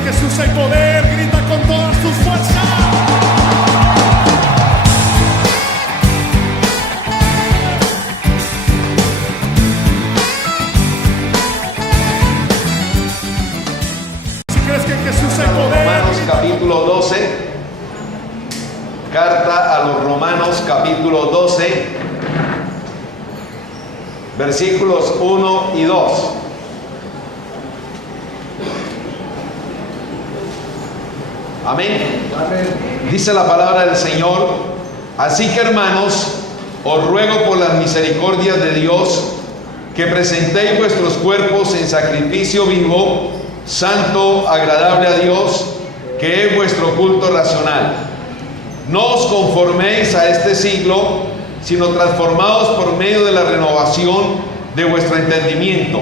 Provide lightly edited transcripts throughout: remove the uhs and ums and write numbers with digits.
en Jesús hay poder, grita con todas tus fuerzas. Si crees que en Jesús hay poder. Romanos capítulo 12. Carta a los Romanos capítulo 12, versículos 1 y 2. Amén. Dice la palabra del Señor: así que, hermanos, os ruego por las misericordias de Dios que presentéis vuestros cuerpos en sacrificio vivo, santo, agradable a Dios, que es vuestro culto racional. No os conforméis a este siglo, sino transformaos por medio de la renovación de vuestro entendimiento,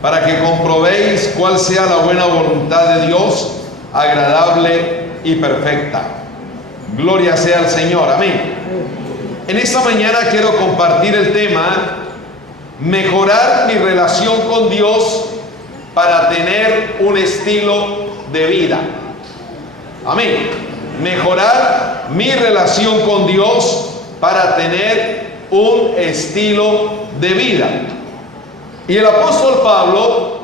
para que comprobéis cuál sea la buena voluntad de Dios, agradable y perfecta. Gloria sea al Señor. Amén. En esta mañana quiero compartir el tema: mejorar mi relación con Dios para tener un estilo de vida. Amén. Mejorar mi relación con Dios para tener un estilo de vida. Y el apóstol Pablo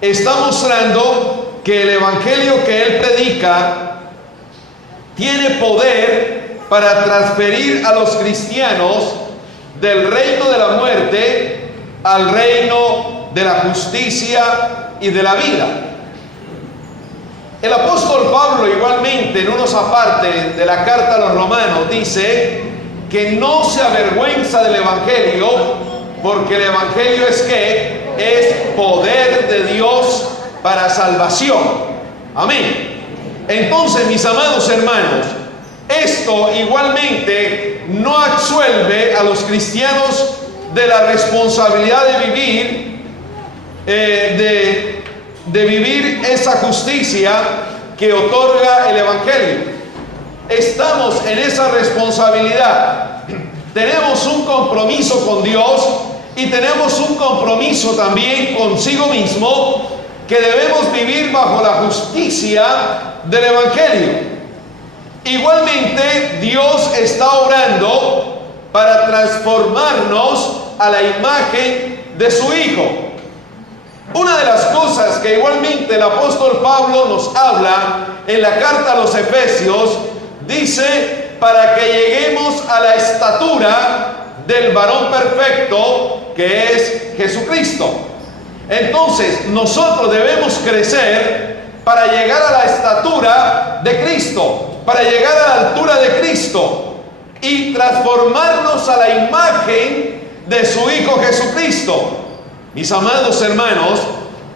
está mostrando que el evangelio que él predica tiene poder para transferir a los cristianos del reino de la muerte al reino de la justicia y de la vida. El apóstol Pablo, igualmente, en unos apartes de la carta a los romanos, dice que no se avergüenza del evangelio, porque el evangelio es que es poder de Dios para salvación. Amén. Entonces, mis amados hermanos, esto igualmente no absuelve a los cristianos de la responsabilidad de vivir de vivir esa justicia que otorga el evangelio. Estamos en esa responsabilidad. Tenemos un compromiso con Dios y tenemos un compromiso también consigo mismo, que debemos vivir bajo la justicia del evangelio. Igualmente, Dios está obrando para transformarnos a la imagen de su Hijo. Una de las cosas que igualmente el apóstol Pablo nos habla en la carta a los Efesios, dice: para que lleguemos a la estatura del varón perfecto, que es Jesucristo. Entonces, nosotros debemos crecer para llegar a la estatura de Cristo, para llegar a la altura de Cristo y transformarnos a la imagen de su Hijo Jesucristo. Mis amados hermanos,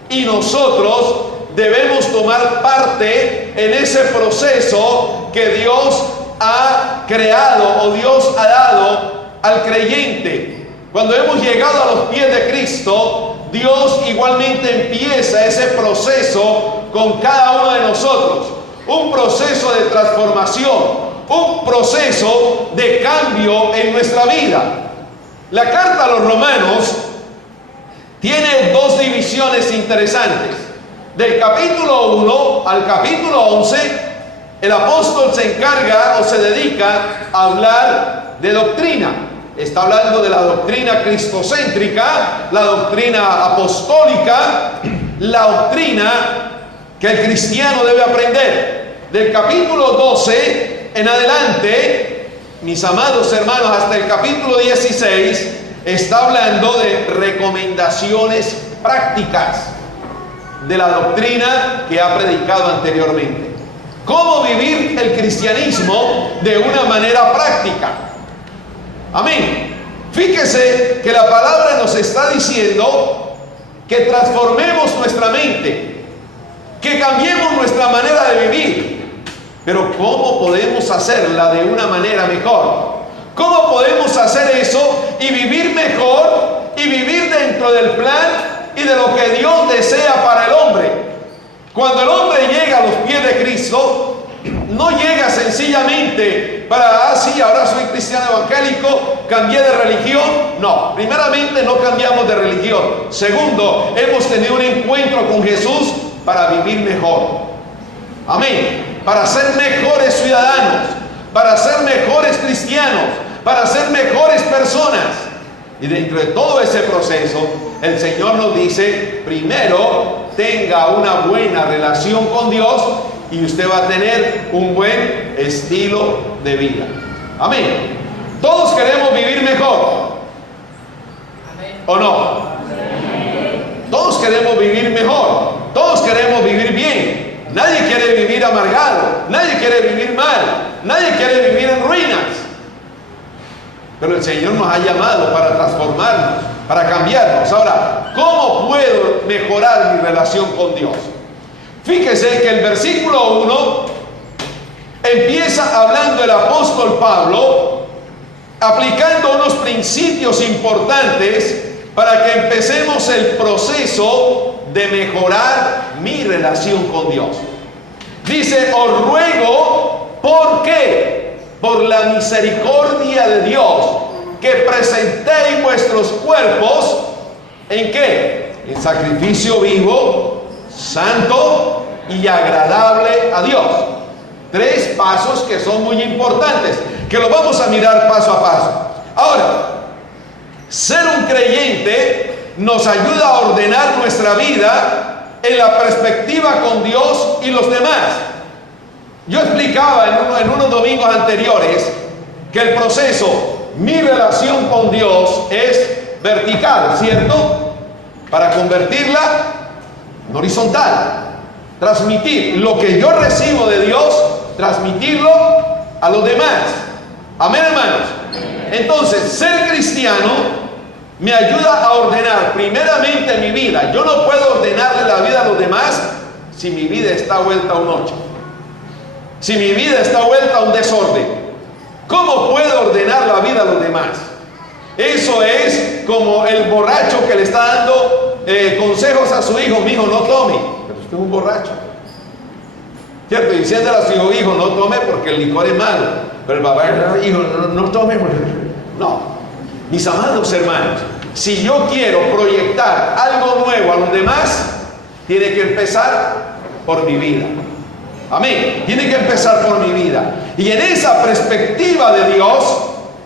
y nosotros debemos tomar parte en ese proceso que Dios ha creado o Dios ha dado al creyente. Cuando hemos llegado a los pies de Cristo, Dios igualmente empieza ese proceso con cada uno de nosotros. Un proceso de transformación, un proceso de cambio en nuestra vida. La carta a los Romanos tiene dos divisiones interesantes. Del capítulo 1 al capítulo 11, el apóstol se encarga o se dedica a hablar de doctrina. Está hablando de la doctrina cristocéntrica, la doctrina apostólica, la doctrina que el cristiano debe aprender. Del capítulo 12 en adelante, mis amados hermanos, hasta el capítulo 16, está hablando de recomendaciones prácticas de la doctrina que ha predicado anteriormente. Cómo vivir el cristianismo de una manera práctica. Amén. Fíjese que la palabra nos está diciendo que transformemos nuestra mente, que cambiemos nuestra manera de vivir. Pero ¿cómo podemos hacerla de una manera mejor? ¿Cómo podemos hacer eso y vivir mejor y vivir dentro del plan y de lo que Dios desea para el hombre? Cuando el hombre llega a los pies de Cristo, no llega sencillamente para, sí, ahora soy cristiano evangélico, cambié de religión. No, primeramente no cambiamos de religión. Segundo, hemos tenido un encuentro con Jesús para vivir mejor. Amén. Para ser mejores ciudadanos, para ser mejores cristianos, para ser mejores personas. Y dentro de todo ese proceso, el Señor nos dice, primero tenga una buena relación con Dios y usted va a tener un buen estilo de vida. Amén. Todos queremos vivir mejor, ¿o no? Todos queremos vivir mejor, todos queremos vivir bien. Nadie quiere vivir amargado, nadie quiere vivir mal, nadie quiere vivir en ruinas. Pero el Señor nos ha llamado para transformarnos, para cambiarnos. Ahora, ¿cómo puedo mejorar mi relación con Dios? Fíjese que el versículo 1 empieza hablando el apóstol Pablo, aplicando unos principios importantes para que empecemos el proceso de mejorar mi relación con Dios. Dice, os ruego, ¿por qué? Por la misericordia de Dios, que presentéis vuestros cuerpos, ¿en qué? En sacrificio vivo, santo y agradable a Dios. 3 pasos que son muy importantes, que los vamos a mirar paso a paso. Ahora, ser un creyente nos ayuda a ordenar nuestra vida en la perspectiva con Dios y los demás. Yo explicaba en unos domingos anteriores que el proceso, mi relación con Dios es vertical, ¿cierto? Para convertirla en horizontal. Transmitir lo que yo recibo de Dios, transmitirlo a los demás. Amén, hermanos. Entonces, ser cristiano me ayuda a ordenar primeramente mi vida. Yo no puedo ordenarle la vida a los demás si mi vida está vuelta a un 8. Si mi vida está vuelta a un desorden. ¿Cómo puedo ordenar la vida a los demás? Eso es como el borracho que le está dando consejos a su hijo. Mi hijo, no tome. Pero usted es un borracho, ¿cierto? Y diciéndole a su hijo, no tome porque el licor es malo. Pero el papá, hijo, no tome. No. Mis amados hermanos, si yo quiero proyectar algo nuevo a los demás, tiene que empezar por mi vida. Amén. Tiene que empezar por mi vida. Y en esa perspectiva de Dios,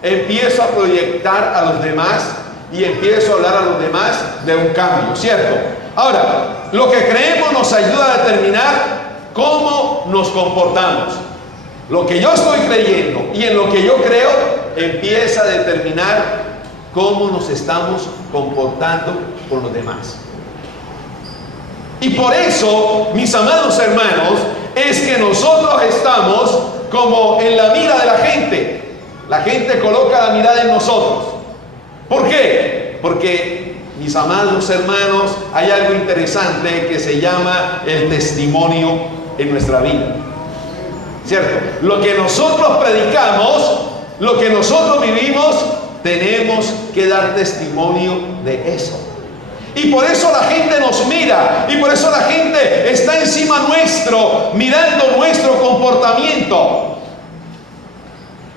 empiezo a proyectar a los demás y empiezo a hablar a los demás de un cambio, ¿cierto? Ahora, lo que creemos nos ayuda a determinar cómo nos comportamos. Lo que yo estoy creyendo y en lo que yo creo empieza a determinar cómo nos estamos comportando con los demás. Y por eso, mis amados hermanos, es que nosotros estamos como en la mira de la gente. La gente coloca la mirada en nosotros. ¿Por qué? Porque, mis amados hermanos, hay algo interesante que se llama el testimonio en nuestra vida, ¿cierto? Lo que nosotros predicamos, lo que nosotros vivimos, tenemos que dar testimonio de eso. Y por eso la gente nos mira, y por eso la gente está encima nuestro, mirando nuestro comportamiento.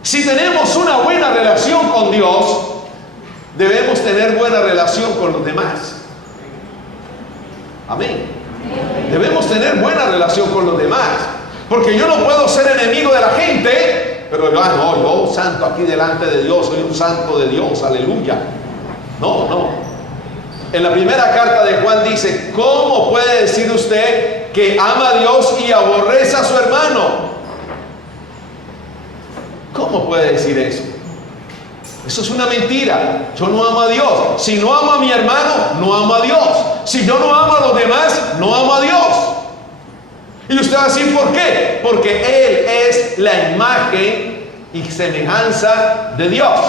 Si tenemos una buena relación con Dios, debemos tener buena relación con los demás. Amén. Debemos tener buena relación con los demás, porque yo no puedo ser enemigo de la gente, pero yo santo aquí delante de Dios, soy un santo de Dios, aleluya. No. En la primera carta de Juan dice, ¿cómo puede decir usted que ama a Dios y aborrece a su hermano? ¿Cómo puede decir eso? Eso es una mentira. Yo no amo a Dios. Si no amo a mi hermano, no amo a Dios. Si yo no amo a los demás, no amo a Dios. Y usted va a decir, ¿por qué? Porque Él es la imagen y semejanza de Dios.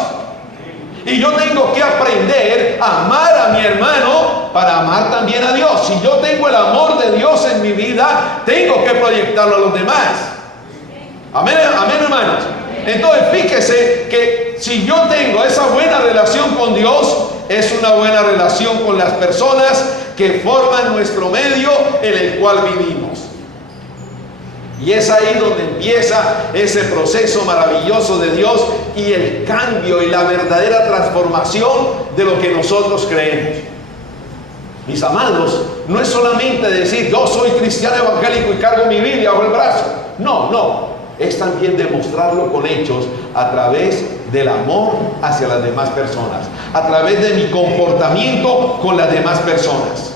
Y yo tengo que aprender a amar a mi hermano para amar también a Dios. Si yo tengo el amor de Dios en mi vida, tengo que proyectarlo a los demás. Amén, amén, hermanos. Entonces fíjese que si yo tengo esa buena relación con Dios, es una buena relación con las personas que forman nuestro medio en el cual vivimos. Y es ahí donde empieza ese proceso maravilloso de Dios y el cambio y la verdadera transformación de lo que nosotros creemos. Mis amados, no es solamente decir yo soy cristiano evangélico y cargo mi Biblia bajo el brazo. No, es también demostrarlo con hechos a través del amor hacia las demás personas, a través de mi comportamiento con las demás personas.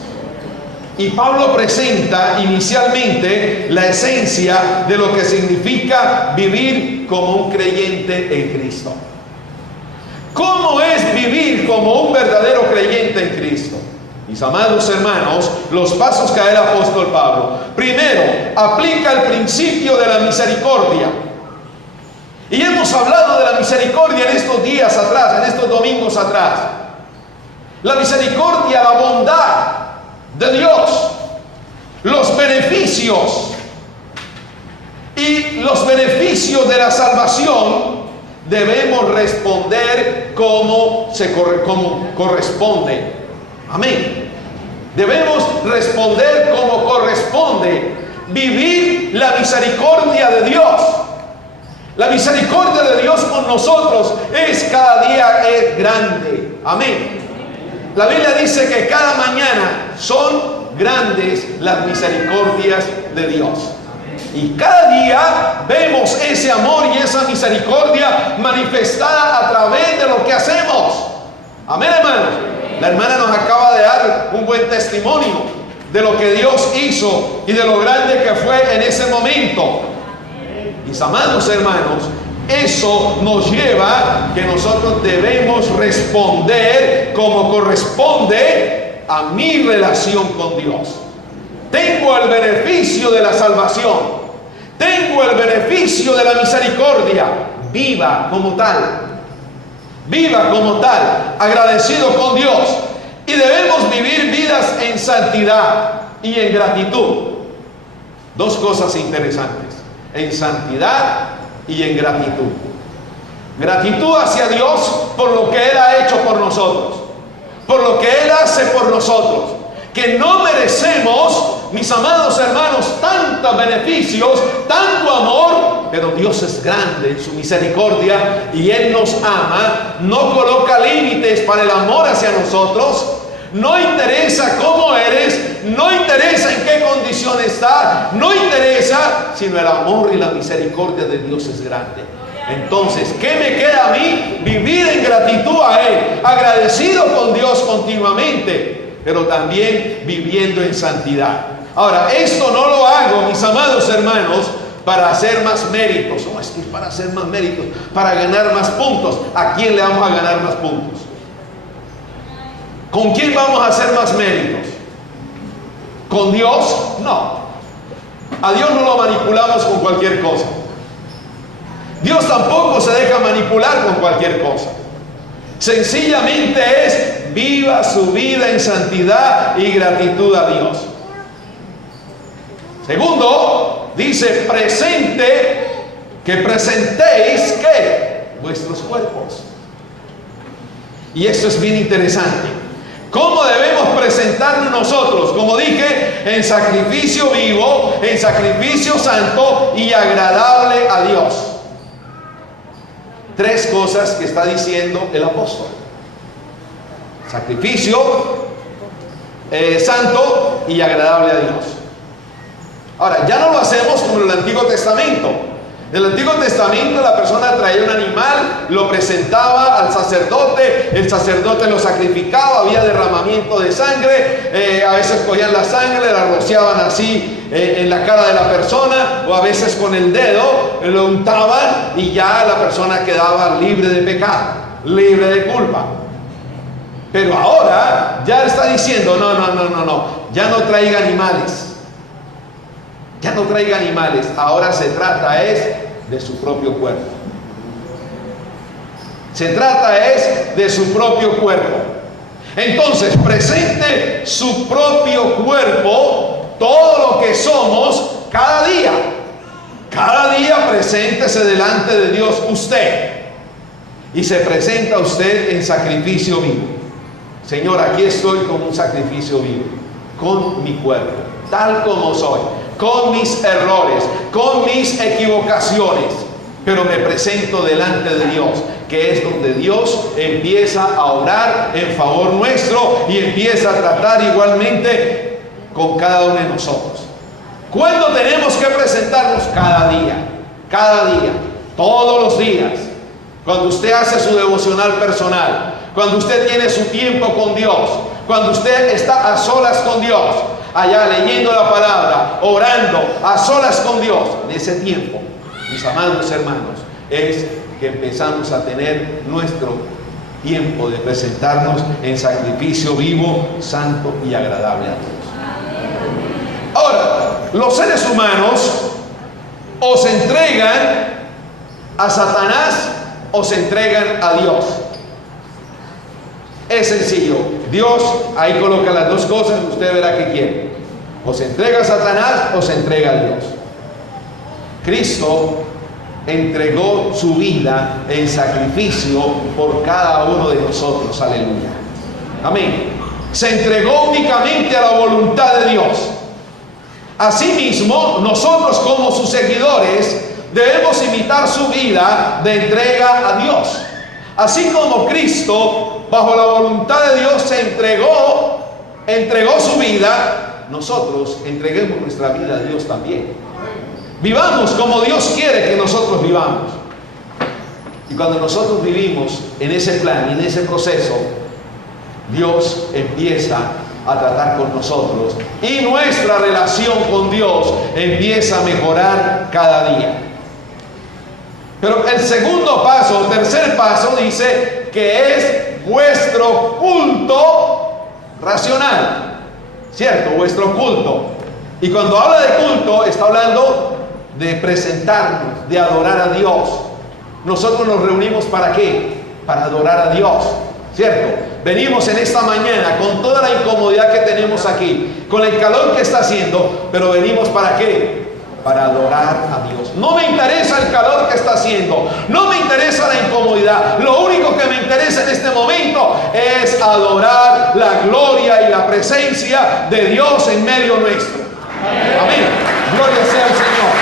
Y Pablo presenta inicialmente la esencia de lo que significa vivir como un creyente en Cristo. ¿Cómo es vivir como un verdadero creyente en Cristo? Mis amados hermanos, los pasos que da el apóstol Pablo. Primero, aplica el principio de la misericordia. Y hemos hablado de la misericordia en estos días atrás, en estos domingos atrás. La misericordia, la bondad de Dios, los beneficios y los beneficios de la salvación, debemos responder como corresponde. Amén. Debemos responder como corresponde. Vivir la misericordia de Dios. La misericordia de Dios con nosotros cada día es grande. Amén. La Biblia dice que cada mañana son grandes las misericordias de Dios. Y cada día vemos ese amor y esa misericordia manifestada a través de lo que hacemos. Amén, hermanos. La hermana nos acaba de dar un buen testimonio de lo que Dios hizo y de lo grande que fue en ese momento. Mis amados hermanos, eso nos lleva que nosotros debemos responder como corresponde a mi relación con Dios. Tengo el beneficio de la salvación, tengo el beneficio de la misericordia. Viva como tal, agradecido con Dios. Y debemos vivir vidas en santidad y en gratitud. Dos cosas interesantes: en santidad y en gratitud. Gratitud hacia Dios por lo que Él ha hecho por nosotros, por lo que Él hace por nosotros, que no merecemos, mis amados hermanos, tantos beneficios, tanto amor, pero Dios es grande en su misericordia y Él nos ama, no coloca límites para el amor hacia nosotros. No interesa cómo eres, no interesa en qué condición estás, no interesa, sino el amor y la misericordia de Dios es grande. Entonces, ¿qué me queda a mí? Vivir en gratitud a Él, agradecido con Dios continuamente, pero también viviendo en santidad. Ahora, esto no lo hago, mis amados hermanos, para hacer más méritos. No, es que para hacer más méritos, para ganar más puntos. ¿A quién le vamos a ganar más puntos? ¿Con quién vamos a hacer más méritos? ¿Con Dios? No. A Dios no lo manipulamos con cualquier cosa. Dios tampoco se deja manipular con cualquier cosa. Sencillamente es: viva su vida en santidad y gratitud a Dios. Segundo, dice que presentéis ¿qué? Vuestros cuerpos. Y esto es bien interesante. ¿Cómo debemos presentarnos nosotros? Como dije, en sacrificio vivo, en sacrificio santo y agradable a Dios. Tres cosas que está diciendo el apóstol: sacrificio santo y agradable a Dios. Ahora, ya no lo hacemos como en el Antiguo Testamento. En el Antiguo Testamento la persona traía un animal, lo presentaba al sacerdote, el sacerdote lo sacrificaba, había derramamiento de sangre, a veces cogían la sangre, la rociaban así en la cara de la persona, o a veces con el dedo lo untaban y ya la persona quedaba libre de pecado, libre de culpa. Pero ahora ya está diciendo: no, ya no traiga animales. Ya no traiga animales, ahora se trata de su propio cuerpo. Se trata de su propio cuerpo. Entonces, presente su propio cuerpo, todo lo que somos, cada día. Cada día preséntese delante de Dios usted. Y se presenta usted en sacrificio vivo. Señor, aquí estoy como un sacrificio vivo, con mi cuerpo, tal como soy, con mis errores, con mis equivocaciones. pero me presento delante de Dios, que es donde Dios empieza a obrar en favor nuestro y empieza a tratar igualmente con cada uno de nosotros. ¿Cuándo tenemos que presentarnos? Cada día, todos los días. Cuando usted hace su devocional personal, cuando usted tiene su tiempo con Dios, cuando usted está a solas con Dios, allá leyendo la palabra, orando, a solas con Dios, en ese tiempo, mis amados hermanos, es que empezamos a tener nuestro tiempo de presentarnos en sacrificio vivo, santo y agradable a Dios. Ahora, los seres humanos o se entregan a Satanás o se entregan a Dios. Es sencillo. Dios ahí coloca las dos cosas, usted verá qué quiere. O se entrega a Satanás o se entrega a Dios. Cristo entregó su vida en sacrificio por cada uno de nosotros. Aleluya. Amén. Se entregó únicamente a la voluntad de Dios. Asimismo, nosotros como sus seguidores debemos imitar su vida de entrega a Dios. Así como Cristo, bajo la voluntad de Dios, se entregó su vida, nosotros entreguemos nuestra vida a Dios también. Vivamos como Dios quiere que nosotros vivamos. Y cuando nosotros vivimos en ese plan, en ese proceso, Dios empieza a tratar con nosotros y nuestra relación con Dios empieza a mejorar cada día. Pero el segundo paso, el tercer paso, dice que es vuestro culto racional, ¿cierto? Vuestro culto. Y cuando habla de culto, está hablando de presentarnos, de adorar a Dios. Nosotros nos reunimos ¿para qué? Para adorar a Dios, ¿cierto? Venimos en esta mañana con toda la incomodidad que tenemos aquí, con el calor que está haciendo, pero venimos ¿para qué? Para adorar a Dios. No me interesa el calor que está haciendo, no me interesa la incomodidad. Lo único que me interesa en este momento es adorar la gloria y la presencia de Dios en medio nuestro. Amén. Gloria sea al Señor.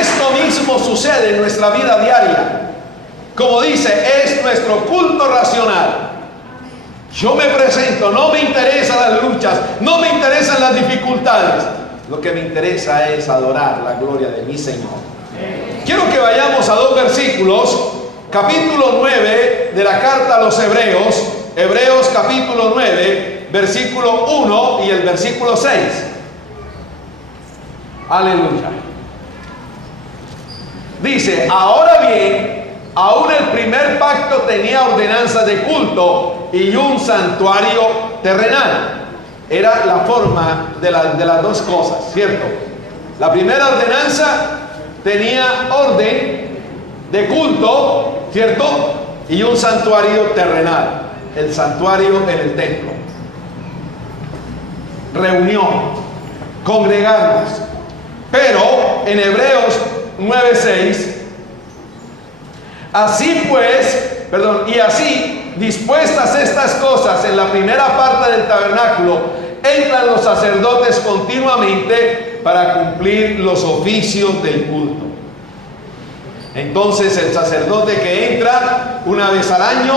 Esto mismo sucede en nuestra vida diaria. Como dice, es nuestro culto racional. Yo me presento, no me interesan las luchas, no me interesan las dificultades. Lo que me interesa es adorar la gloria de mi Señor. Quiero que vayamos a dos versículos. Capítulo 9 de la carta a los Hebreos. Hebreos capítulo 9, versículo 1 y el versículo 6. Aleluya. Dice, ahora bien, aún el primer pacto tenía ordenanzas de culto y un santuario terrenal. Era la forma de las dos cosas, ¿cierto? La primera ordenanza tenía orden de culto, ¿cierto? Y un santuario terrenal, el santuario en el templo. Reunión, congregarnos. Pero en Hebreos 9:6, y así dispuestas estas cosas en la primera parte del tabernáculo, entran los sacerdotes continuamente para cumplir los oficios del culto. Entonces el sacerdote que entra una vez al año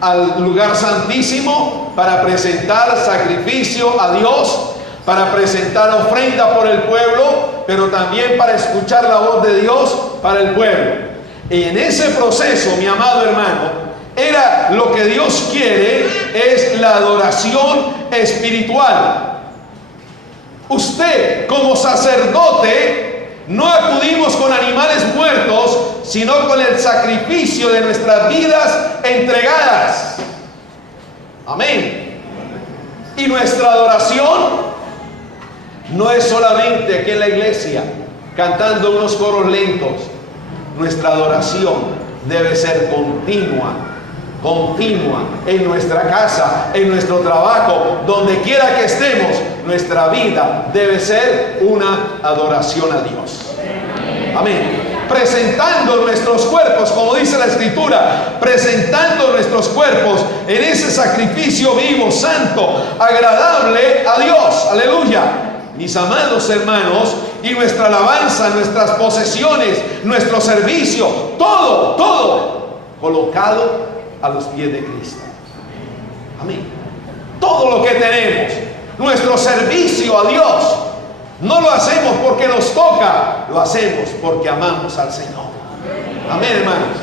al lugar santísimo para presentar sacrificio a Dios, para presentar ofrenda por el pueblo, pero también para escuchar la voz de Dios para el pueblo. Y en ese proceso, mi amado hermano, era lo que Dios quiere, es la adoración espiritual. Usted, como sacerdote, no acudimos con animales muertos, sino con el sacrificio de nuestras vidas entregadas. Amén. Y nuestra adoración no es solamente aquí en la iglesia, cantando unos coros lentos. Nuestra adoración debe ser continua en nuestra casa, en nuestro trabajo, donde quiera que estemos. Nuestra vida debe ser una adoración a Dios. Amén. Presentando nuestros cuerpos, como dice la Escritura, presentando nuestros cuerpos en ese sacrificio vivo, santo, agradable a Dios. Aleluya. mis amados hermanos, y nuestra alabanza, nuestras posesiones, nuestro servicio, todo colocado a los pies de Cristo. Amén. Todo lo que tenemos, nuestro servicio a Dios, no lo hacemos porque nos toca, lo hacemos porque amamos al Señor. Amén, hermanos.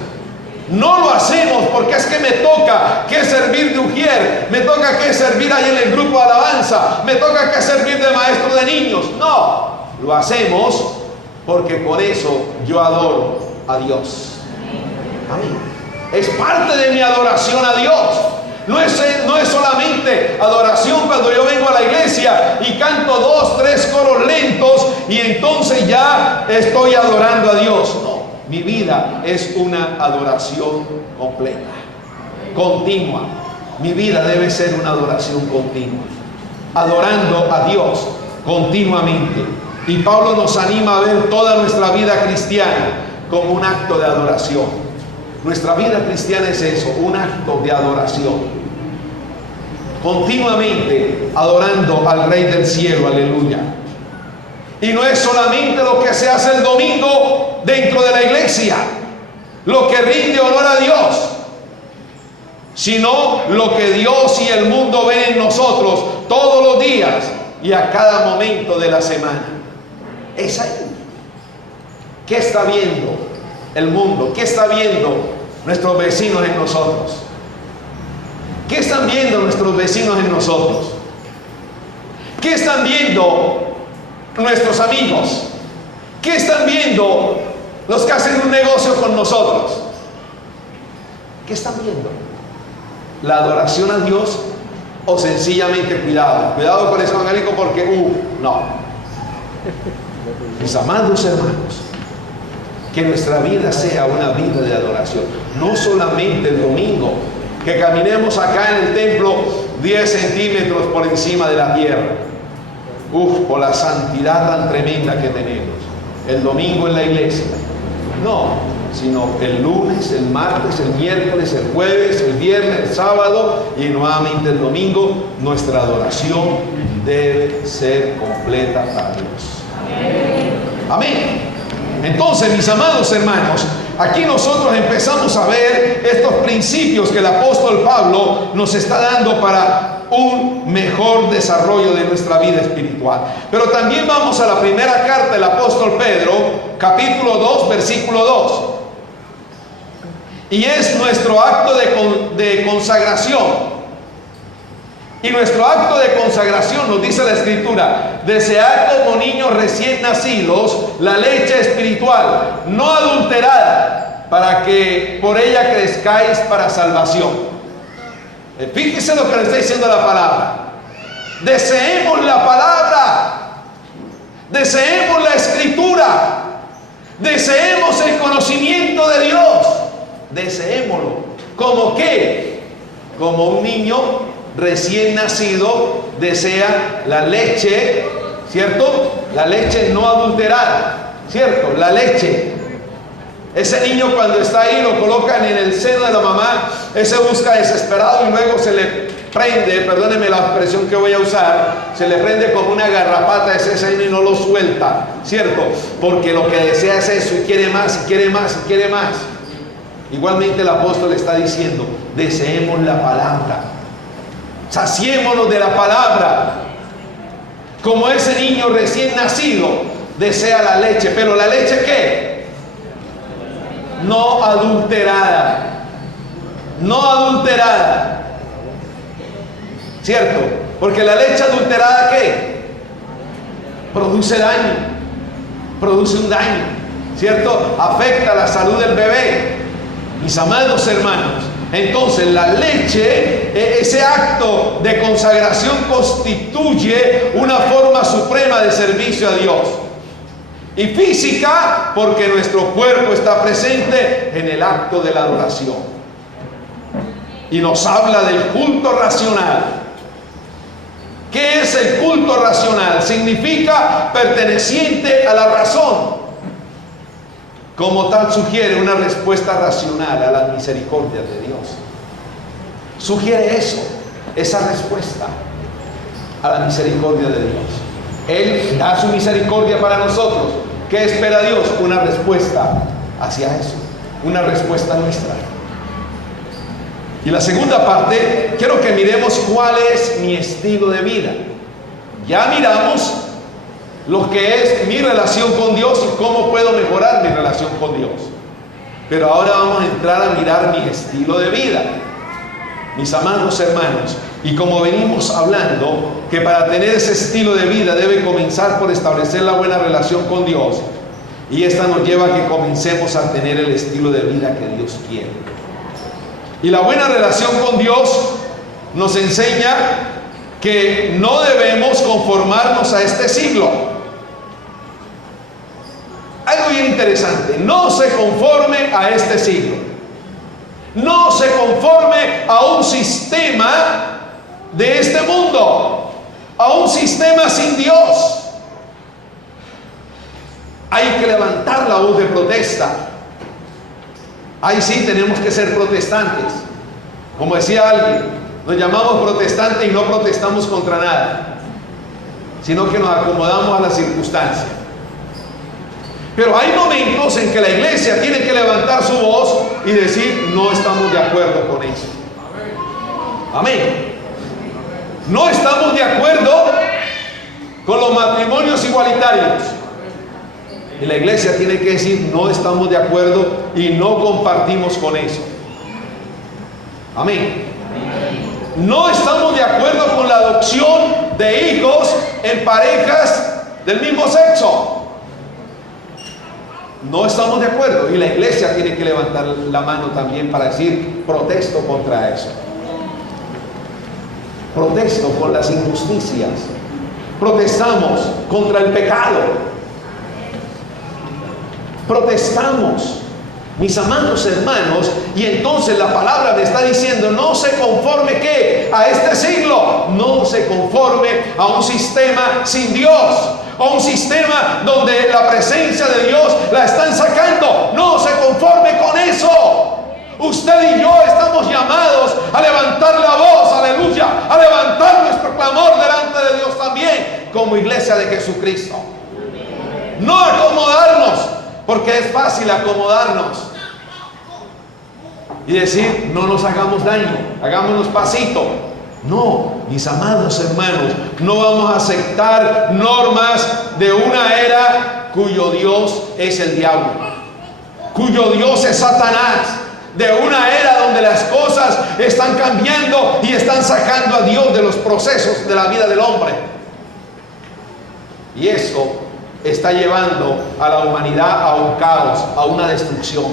No lo hacemos porque es que me toca que servir de ujier, me toca que servir ahí en el grupo de alabanza, me toca que servir de maestro de niños. No, lo hacemos porque con eso yo adoro a Dios. Amén. Es parte de mi adoración a Dios. No es solamente adoración cuando yo vengo a la iglesia y canto 2, 3 coros lentos y entonces ya estoy adorando a Dios. No, mi vida es una adoración completa, continua. Mi vida debe ser una adoración continua, adorando a Dios continuamente. Y Pablo nos anima a ver toda nuestra vida cristiana como un acto de adoración. Nuestra vida cristiana es eso, un acto de adoración. Continuamente adorando al Rey del Cielo, aleluya. Y no es solamente lo que se hace el domingo dentro de la iglesia, lo que rinde honor a Dios, sino lo que Dios y el mundo ven en nosotros todos los días y a cada momento de la semana. Es ahí. ¿Qué está viendo el mundo? ¿Qué está viendo nuestros vecinos en nosotros? ¿Qué están viendo nuestros vecinos en nosotros? ¿Qué están viendo nuestros amigos? ¿Qué están viendo los que hacen un negocio con nosotros? ¿Qué están viendo? ¿La adoración a Dios o sencillamente cuidado con ese evangélico porque no? Mis amados hermanos, que nuestra vida sea una vida de adoración, no solamente el domingo, que caminemos acá en el templo 10 centímetros por encima de la tierra, por la santidad tan tremenda que tenemos, el domingo en la iglesia, no, sino el lunes, el martes, el miércoles, el jueves, el viernes, el sábado y nuevamente el domingo. Nuestra adoración debe ser completa para Dios. Amén. Entonces, mis amados hermanos, aquí nosotros empezamos a ver estos principios que el apóstol Pablo nos está dando para un mejor desarrollo de nuestra vida espiritual. Pero también vamos a la primera carta del apóstol Pedro, capítulo 2, versículo 2. Y es nuestro acto de consagración. Y nuestro acto de consagración, nos dice la Escritura, desead como niños recién nacidos la leche espiritual, no adulterada, para que por ella crezcáis para salvación. Fíjese lo que le está diciendo la palabra. Deseemos la palabra, deseemos la Escritura, deseemos el conocimiento de Dios, deseémoslo. ¿Cómo qué? Como un niño recién nacido desea la leche, ¿cierto? La leche no adulterada, ¿cierto? La leche. Ese niño cuando está ahí lo colocan en el seno de la mamá, ese busca desesperado y luego se le prende, perdónenme la expresión que voy a usar, se le prende como una garrapata ese seno y no lo suelta, ¿cierto? Porque lo que desea es eso y quiere más y quiere más y quiere más. Igualmente el apóstol está diciendo, deseemos la palabra. Saciémonos de la palabra. Como ese niño recién nacido desea la leche. ¿Pero la leche qué? No adulterada. No adulterada. ¿Cierto? Porque la leche adulterada ¿qué? Produce daño. Produce un daño. ¿Cierto? Afecta la salud del bebé. Mis amados hermanos, entonces la leche, ese acto de consagración constituye una forma suprema de servicio a Dios. Y física, porque nuestro cuerpo está presente en el acto de la adoración. Y nos habla del culto racional. ¿Qué es el culto racional? Significa perteneciente a la razón. Como tal sugiere una respuesta racional a las misericordias de Dios. Sugiere eso, esa respuesta a la misericordia de Dios. Él da su misericordia para nosotros. ¿Qué espera Dios? Una respuesta hacia eso, una respuesta nuestra. Y la segunda parte, quiero que miremos cuál es mi estilo de vida. Ya miramos lo que es mi relación con Dios y cómo puedo mejorar mi relación con Dios. Pero ahora vamos a entrar a mirar mi estilo de vida. Mis amados hermanos, y como venimos hablando, que para tener ese estilo de vida debe comenzar por establecer la buena relación con Dios. Y esta nos lleva a que comencemos a tener el estilo de vida que Dios quiere. Y la buena relación con Dios nos enseña que no debemos conformarnos a este siglo. Algo bien interesante, no se conforme a este siglo. No se conforme a un sistema de este mundo, a un sistema sin Dios. Hay que levantar la voz de protesta. Ahí sí tenemos que ser protestantes. Como decía alguien, nos llamamos protestantes y no protestamos contra nada, sino que nos acomodamos a las circunstancias. Pero hay momentos en que la iglesia tiene que levantar su voz y decir: no estamos de acuerdo con eso. Amén. No estamos de acuerdo con los matrimonios igualitarios. Y la iglesia tiene que decir: no estamos de acuerdo y no compartimos con eso. Amén. No estamos de acuerdo con la adopción de hijos en parejas del mismo sexo. No estamos de acuerdo, y la iglesia tiene que levantar la mano también para decir: protesto contra eso. Protesto con las injusticias. Protestamos contra el pecado. Protestamos, mis amados hermanos, y entonces la palabra me está diciendo: no se conforme ¿qué? A este siglo, no se conforme a un sistema sin Dios, a un sistema donde la presencia de Dios la están sacando. No se conforme con eso. Usted y yo estamos llamados a levantar la voz, aleluya, a levantar nuestro clamor delante de Dios también, como iglesia de Jesucristo. No acomodarnos, porque es fácil acomodarnos y decir: no nos hagamos daño, hagámonos pasito. No, mis amados hermanos, no vamos a aceptar normas de una era cuyo Dios es el diablo, cuyo Dios es Satanás, de una era donde las cosas están cambiando y están sacando a Dios de los procesos de la vida del hombre. Y eso está llevando a la humanidad a un caos, a una destrucción.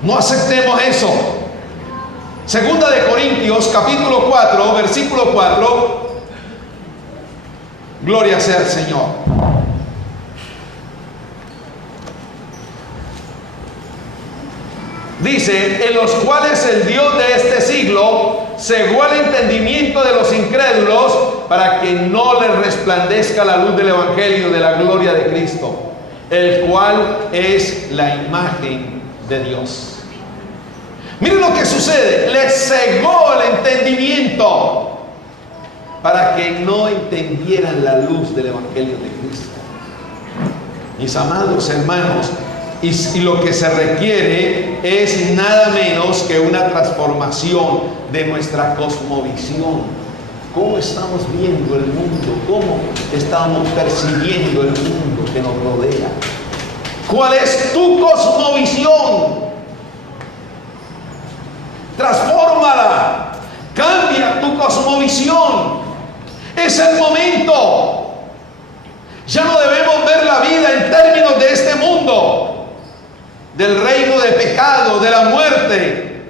No aceptemos eso. Segunda de Corintios, capítulo 4, versículo 4. Gloria sea al Señor. Dice: en los cuales el Dios de este siglo cegó el entendimiento de los incrédulos, para que no les resplandezca la luz del evangelio de la gloria de Cristo, el cual es la imagen de Dios. Miren lo que sucede: les cegó el entendimiento para que no entendieran la luz del evangelio de Cristo. Mis amados hermanos, y lo que se requiere es nada menos que una transformación de nuestra cosmovisión. ¿Cómo estamos viendo el mundo? ¿Cómo estamos percibiendo el mundo que nos rodea? ¿Cuál es tu cosmovisión? Transfórmala, cambia tu cosmovisión. Es el momento. Ya no debemos ver la vida en términos de este mundo, del reino de pecado, de la muerte,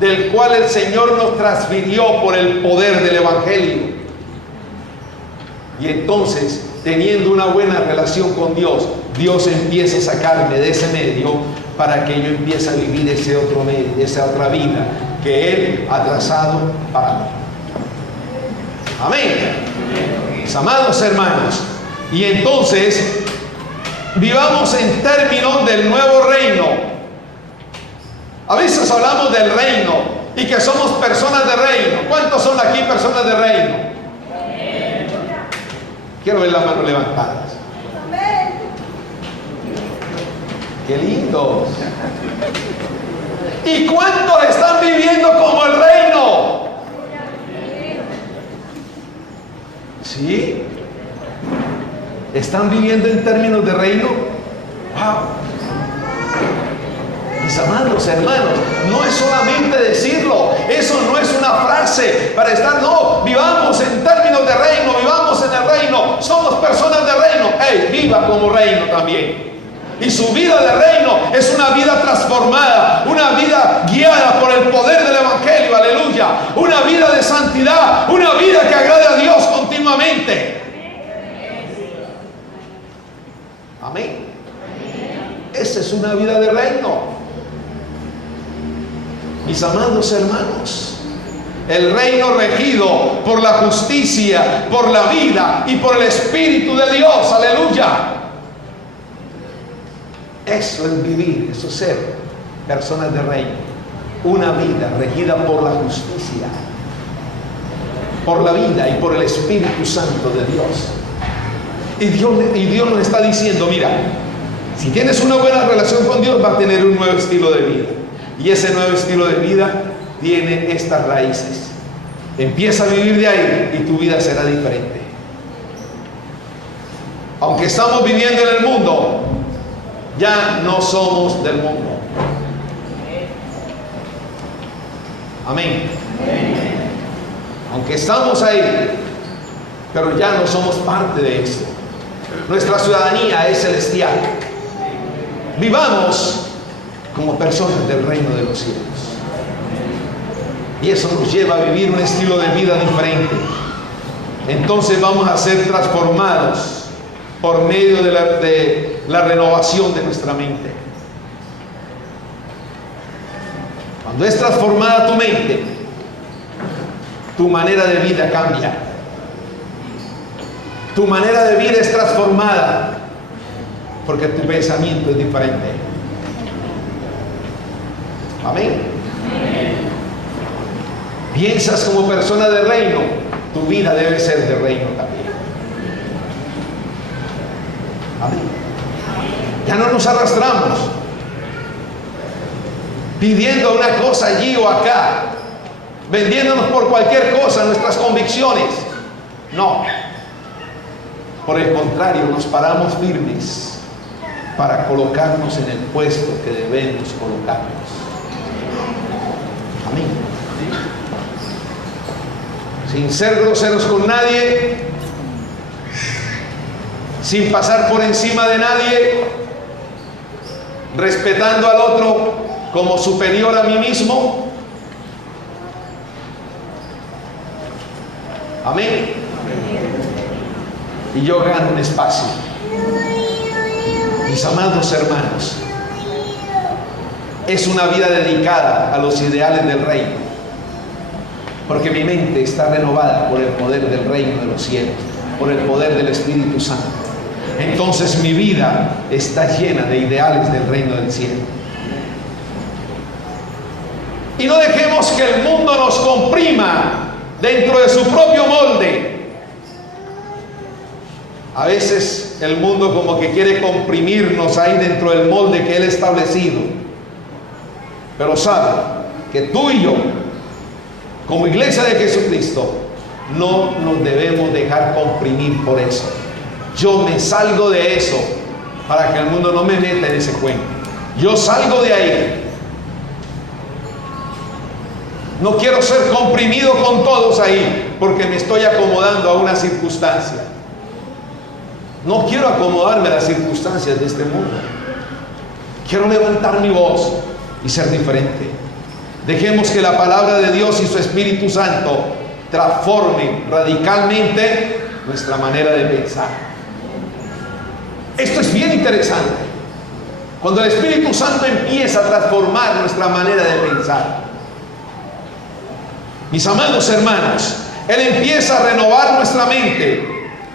del cual el Señor nos transfirió por el poder del evangelio. Y entonces, teniendo una buena relación con Dios, Dios empieza a sacarme de ese medio para que yo empiece a vivir ese otro medio, esa otra vida que Él ha trazado para mí. Amén. Mis amados hermanos, y entonces vivamos en términos del nuevo reino. A veces hablamos del reino y que somos personas de reino. ¿Cuántos son aquí personas de reino? Quiero ver las manos levantadas. ¡Qué lindos! ¿Y cuántos están viviendo como el reino? ¿Sí? ¿Están viviendo en términos de reino? ¡Wow! Mis amados hermanos, no es solamente decirlo, eso no es una frase para estar, no, vivamos en términos de reino, vivamos en el reino, somos personas de reino. ¡Ey! Viva como reino también. Y su vida de reino es una vida transformada, una vida guiada por el poder del Evangelio, aleluya, una vida de santidad, una vida que agrade a Dios continuamente. Amén. Esa es una vida de reino. Mis amados hermanos, el reino regido por la justicia, por la vida y por el Espíritu de Dios, aleluya. Eso es vivir, eso es ser personas de reino. Una vida regida por la justicia, por la vida y por el Espíritu Santo de Dios. Y Dios nos está diciendo, mira, si tienes una buena relación con Dios, vas a tener un nuevo estilo de vida. Y ese nuevo estilo de vida tiene estas raíces. Empieza a vivir de ahí y tu vida será diferente. Aunque estamos viviendo en el mundo, ya no somos del mundo. Amén. Aunque estamos ahí, pero ya no somos parte de esto. Nuestra ciudadanía es celestial. Vivamos como personas del reino de los cielos. Y eso nos lleva a vivir un estilo de vida diferente. Entonces vamos a ser transformados por medio de la renovación de nuestra mente. Cuando es transformada tu mente, tu manera de vida cambia. Tu manera de vida es transformada porque tu pensamiento es diferente. Amén. Piensas como persona de reino, tu vida debe ser de reino también. Amén. Ya no nos arrastramos pidiendo una cosa allí o acá, vendiéndonos por cualquier cosa nuestras convicciones. No. Por el contrario, nos paramos firmes para colocarnos en el puesto que debemos colocarnos. Amén. Sin ser groseros con nadie, sin pasar por encima de nadie, respetando al otro como superior a mí mismo. Amén. Y yo gano un espacio. Mis amados hermanos, es una vida dedicada a los ideales del reino, porque mi mente está renovada por el poder del reino de los cielos, por el poder del Espíritu Santo. Entonces mi vida está llena de ideales del reino del cielo. Y no dejemos que el mundo nos comprima dentro de su propio molde. A veces el mundo como que quiere comprimirnos ahí dentro del molde que Él ha establecido. Pero sabe que tú y yo, como iglesia de Jesucristo, no nos debemos dejar comprimir por eso. Yo me salgo de eso para que el mundo no me meta en ese cuento. Yo salgo de ahí. No quiero ser comprimido con todos ahí porque me estoy acomodando a una circunstancia. No quiero acomodarme a las circunstancias de este mundo. Quiero levantar mi voz y ser diferente. Dejemos que la palabra de Dios y su Espíritu Santo transformen radicalmente nuestra manera de pensar. Esto es bien interesante. Cuando el Espíritu Santo empieza a transformar nuestra manera de pensar. Mis amados hermanos, Él empieza a renovar nuestra mente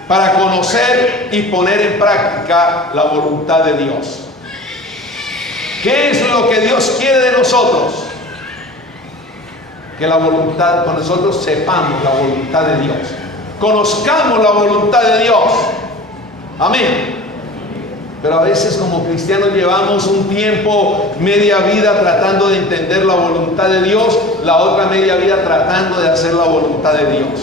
para conocer y poner en práctica la voluntad de Dios. ¿Qué es lo que Dios quiere de nosotros? Que la voluntad, con nosotros sepamos la voluntad de Dios. conozcamos la voluntad de Dios. Amén. Pero a veces como cristianos llevamos un tiempo, media vida tratando de entender la voluntad de Dios, la otra media vida tratando de hacer la voluntad de Dios.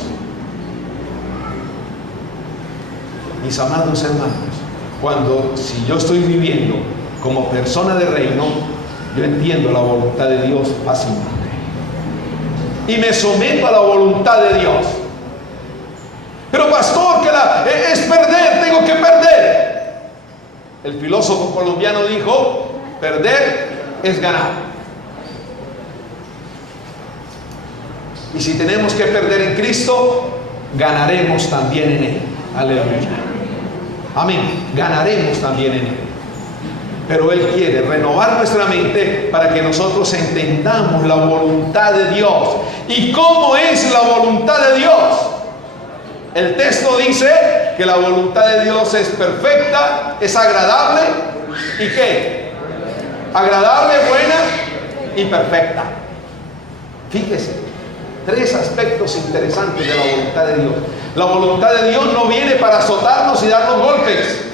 Mis amados hermanos, si yo estoy viviendo como persona de reino, yo entiendo la voluntad de Dios fácilmente y me someto a la voluntad de Dios. Pero pastor, que es perder, tengo que perder. El filósofo colombiano dijo: perder es ganar. Y si tenemos que perder en Cristo, ganaremos también en Él. Aleluya. Amén. Ganaremos también en Él. Pero Él quiere renovar nuestra mente para que nosotros entendamos la voluntad de Dios. ¿Y cómo es la voluntad de Dios? El texto dice que la voluntad de Dios es perfecta, es agradable. ¿Y qué? Agradable, buena y perfecta. Fíjese, 3 aspectos interesantes de la voluntad de Dios. La voluntad de Dios no viene para azotarnos y darnos golpes.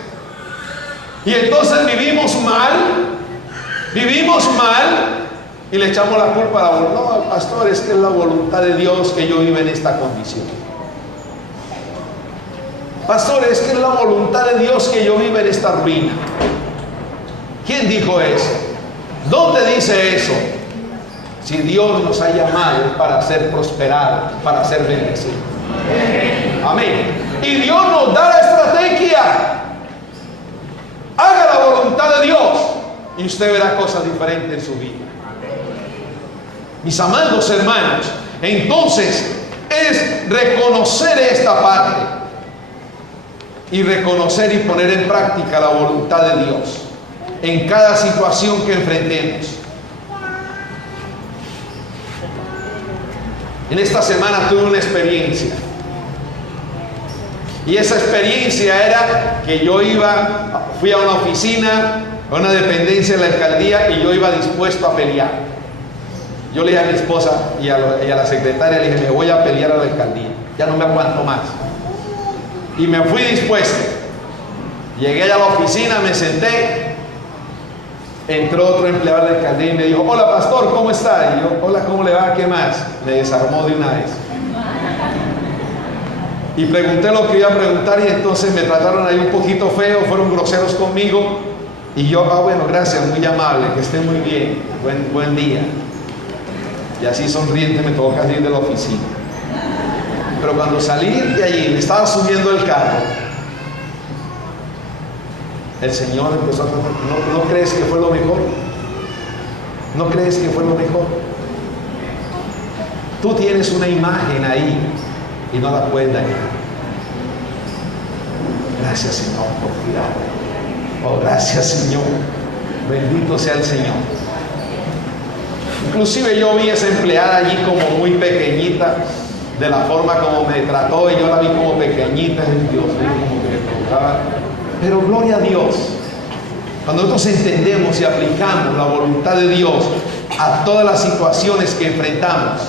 Y entonces vivimos mal y le echamos la culpa a la voluntad. No, pastor, es que es la voluntad de Dios que yo viva en esta condición. Pastor, es que es la voluntad de Dios que yo viva en esta ruina. ¿Quién dijo eso? ¿Dónde dice eso? Si Dios nos ha llamado para ser prosperados, para ser bendecidos. Amén. Y Dios nos da la estrategia. Haga la voluntad de Dios y usted verá cosas diferentes en su vida. Mis amados hermanos, entonces es reconocer esta parte y reconocer y poner en práctica la voluntad de Dios en cada situación que enfrentemos. En esta semana tuve una experiencia. Y esa experiencia era que yo fui a una oficina, a una dependencia de la alcaldía, y yo iba dispuesto a pelear. Yo le dije a mi esposa y a la secretaria, le dije: me voy a pelear a la alcaldía, ya no me aguanto más. Y me fui dispuesto. Llegué a la oficina, me senté. Entró otro empleado de la alcaldía y me dijo: hola pastor, ¿cómo está? Y yo: hola, ¿cómo le va? ¿Qué más? Me desarmó de una vez. Y pregunté lo que iba a preguntar, y entonces me trataron ahí un poquito feo, fueron groseros conmigo. Y yo: bueno, gracias, muy amable, que esté muy bien, buen día. Y así sonriente me tocó salir de la oficina. Pero cuando salí de allí, me estaba subiendo el carro, el Señor empezó a tratar. ¿No crees que fue lo mejor? ¿No crees que fue lo mejor? Tú tienes una imagen ahí y no la puedes dañar. Gracias, Señor, por cuidarme. Oh, gracias, Señor. Bendito sea el Señor. Inclusive yo vi a esa empleada allí como muy pequeñita, de la forma como me trató, y yo la vi como pequeñita. Dios mío, como que me preocupaba. Pero gloria a Dios, cuando nosotros entendemos y aplicamos la voluntad de Dios a todas las situaciones que enfrentamos,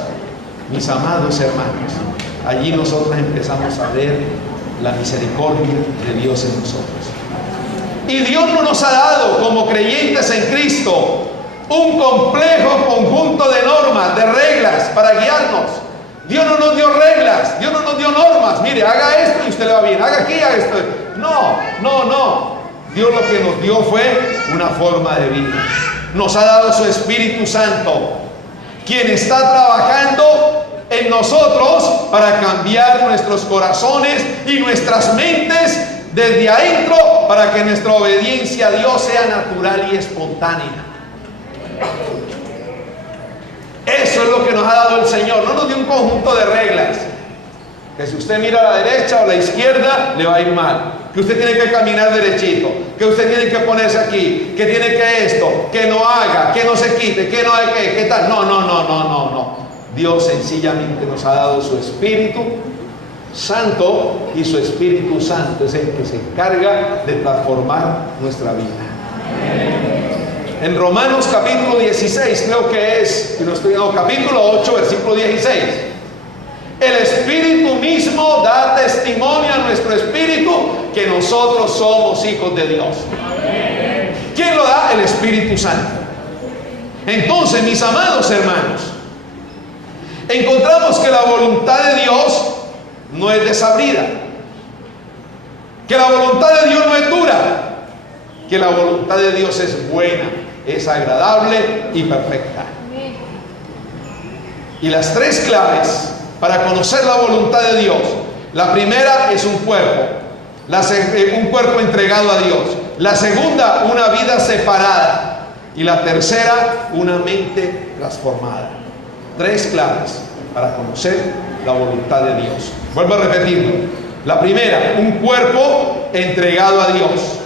mis amados hermanos, allí nosotros empezamos a ver la misericordia de Dios en nosotros. Y Dios no nos ha dado, como creyentes en Cristo, un complejo conjunto de normas, de reglas para guiarnos. Dios no nos dio reglas, Dios no nos dio normas. Mire, haga esto y usted le va bien, haga aquí, haga esto. No. Dios lo que nos dio fue una forma de vida. Nos ha dado su Espíritu Santo, quien está trabajando en nosotros para cambiar nuestros corazones y nuestras mentes desde adentro, para que nuestra obediencia a Dios sea natural y espontánea. Eso es lo que nos ha dado el Señor. No nos dio un conjunto de reglas, que si usted mira a la derecha o a la izquierda le va a ir mal, que usted tiene que caminar derechito, que usted tiene que ponerse aquí, que tiene que esto, que no haga, que no se quite, que no hay que tal. No. Dios sencillamente nos ha dado su Espíritu Santo, y su Espíritu Santo es el que se encarga de transformar nuestra vida. En Romanos capítulo 16, creo que es, capítulo 8, versículo 16. El Espíritu mismo da testimonio testimonio a nuestro espíritu que nosotros somos hijos de Dios. ¿Quién lo da? El Espíritu Santo. Entonces, mis amados hermanos, encontramos que la voluntad de Dios no es desabrida, que la voluntad de Dios no es dura, que la voluntad de Dios es buena, es agradable y perfecta. Y las tres claves para conocer la voluntad de Dios: la primera es un cuerpo, un cuerpo entregado a Dios; la segunda, una vida separada; y la tercera, una mente transformada. Tres claves para conocer la voluntad de Dios. Vuelvo a repetirlo: la primera, un cuerpo entregado a Dios;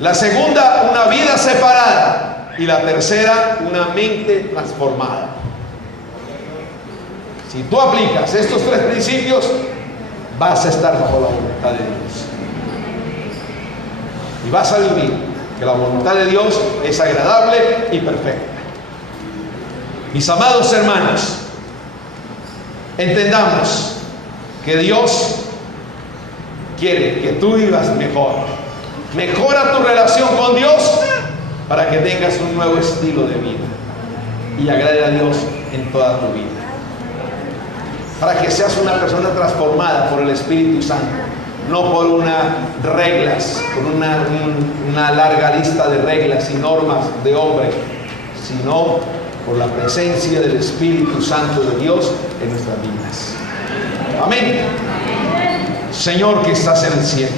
la segunda, una vida separada; y la tercera, una mente transformada. Si tú aplicas estos tres principios, vas a estar bajo la voluntad de Dios y vas a vivir que la voluntad de Dios es agradable y perfecta. Mis amados hermanos, entendamos que Dios quiere que tú vivas mejor. Mejora tu relación con Dios para que tengas un nuevo estilo de vida y agrade a Dios en toda tu vida, para que seas una persona transformada por el Espíritu Santo, no por unas reglas, por una larga lista de reglas y normas de hombre, sino por la presencia del Espíritu Santo de Dios en nuestras vidas. Amén. Señor que estás en el cielo,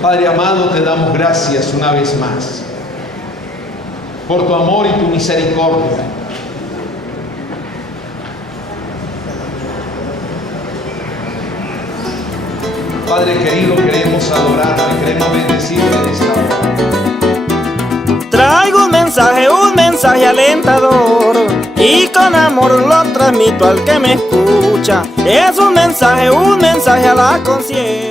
Padre amado, te damos gracias una vez más por tu amor y tu misericordia. Padre querido, queremos adorarte, queremos bendecirte en esta hora. Traigo un mensaje alentador, y con amor lo transmito al que me escucha. Es un mensaje a la conciencia.